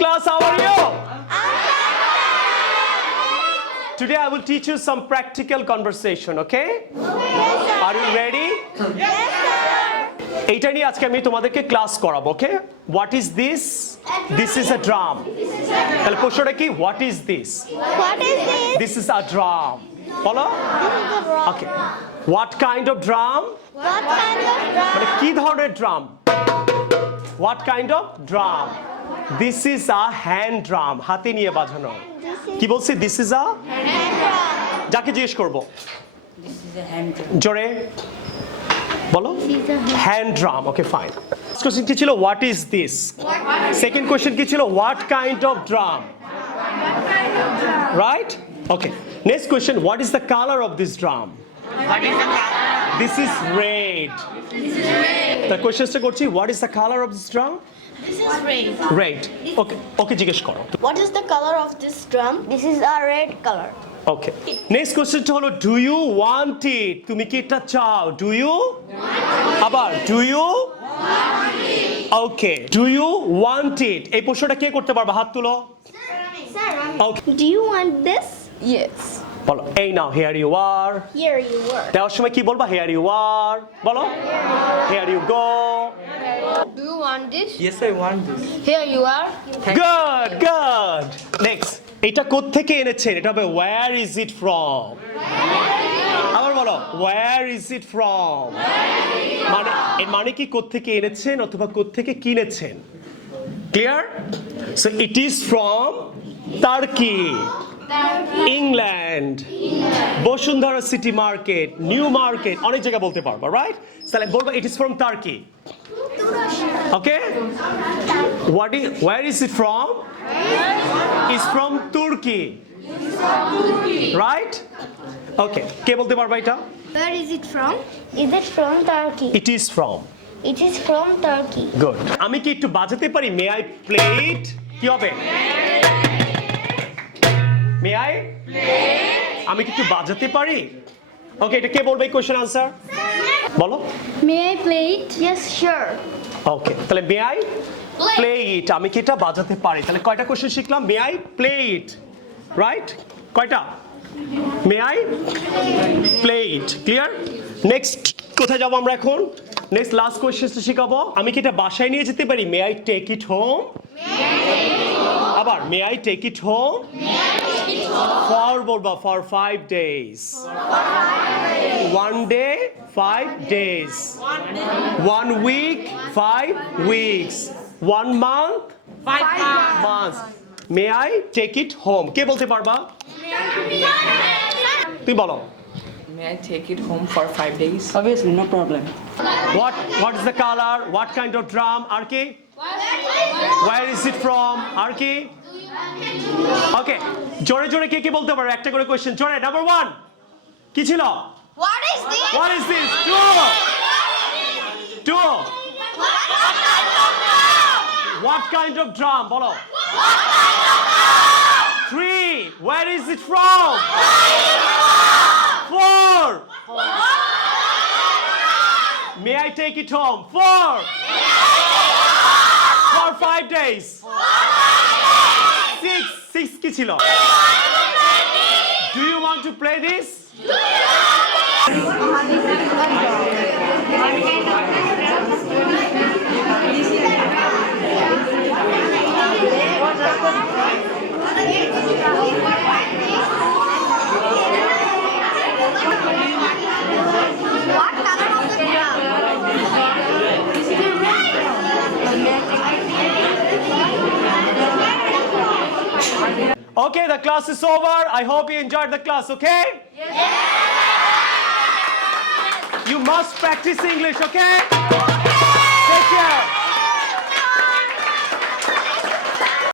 class, how are you? Today I will teach you some practical conversation, okay? Are you ready? এইটা নিয়ে আজকে আমি তোমাদেরকে class করাবো, ওকে? What is this? This is a drum. তাহলে প্রশ্নটা কি? What is this? What is this? This is a drum. বলো? Okay. What kind of drum? What kind of drum? মানে কি ধরনের drum? What kind of drum? This is a hand drum. হাতে নিয়ে বাজানো। কি বলছি? This is a Hand drum. যাকে জিজ্ঞেস করব? This is a hand drum. জোরে বলো। Hand drum. Okay, fine. First question কি ছিল? What is this? Second question কি ছিল? What kind of drum? Right? Okay. Next question, what is the color of this drum? What is the color? This is red. This is red. The question is করছি, what is the color of this drum? This is red. Red. Okay. Okay, জিজ্ঞেস করো। What is the color of this drum? This is a red color. Okay. Next question হলো, do you want it? তুমি কি এটা চাও? Do you? আবার, do you? Okay. Do you want it? এই প্রশ্নটা কে করতে পারবে? হাত তুলো। Okay. Do you want this? Yes. বলো, এই নাও, here you are. Here you were. দেওয়ার সময় কি বলবা? Here you are. বলো, here you go. Do you want this? Yes, I want this. Here you are. Good, good. Next, এটা কোত্থেকে এনেছেন? এটা হবে where is it from? আবার বলো, where is it from? মানে এর মানে কি কোত্থেকে এনেছেন অথবা কোত্থেকে কিনেছেন? Clear? So it is from Turkey. England. Bashundhara city market, new market, অনেক জায়গা বলতে পারবা, রাইট? তাহলে বলবা it is from Turkey. Okay? Where is it from? It's from Turkey. Right? Okay. কে বলতে পারবা এটা? Where is it from? Is it from Turkey? It is from. It is from Turkey. Good. আমি কি একটু বাজাতে পারি? May I play it? কি হবে? May I? আমি কি একটু বাজাতে পারি? Okay, এটা কে বলবে? কোশ্চেন আনসার বলো। May I play it? Yes, sure. Okay, তাহলে may I play it? আমি কি এটা বাজাতে পারি? তাহলে কয়টা কোশ্চেন শিখলাম? May I play it? Right? কয়টা? May I play it? Clear? Next, কোথায় যাব আমরা এখন? Next last question শিখাবো। আমি কি এটা বাসায় নিয়ে যেতে পারি? May I take it home? আবার may I take it home? For বলবা, for 5 days. 1 day, 5 days. 1 week, 5 weeks. 1 month, 5 months. May I take it home? কে বলতে পারবা? তুই বলো। May I take it home for 5 days? Obviously, no problem. What is the color? What kind of drum? আর কি? Where is it from? আর কি? Okay. জোরে জোরে কে কে বলতে পারো? একটা করে কোশ্চেন। জোরে, নাম্বার 1 কি ছিল? What is this? What is this? 2 What kind of drum? বলো। 3 Where is it from? 4 May I take it home? 4 For 5 days. 6 কি ছিল? Do you want to play this? What color of the drum? Okay, the class is over. I hope you enjoyed the class, okay? Yes. You must practice English, okay?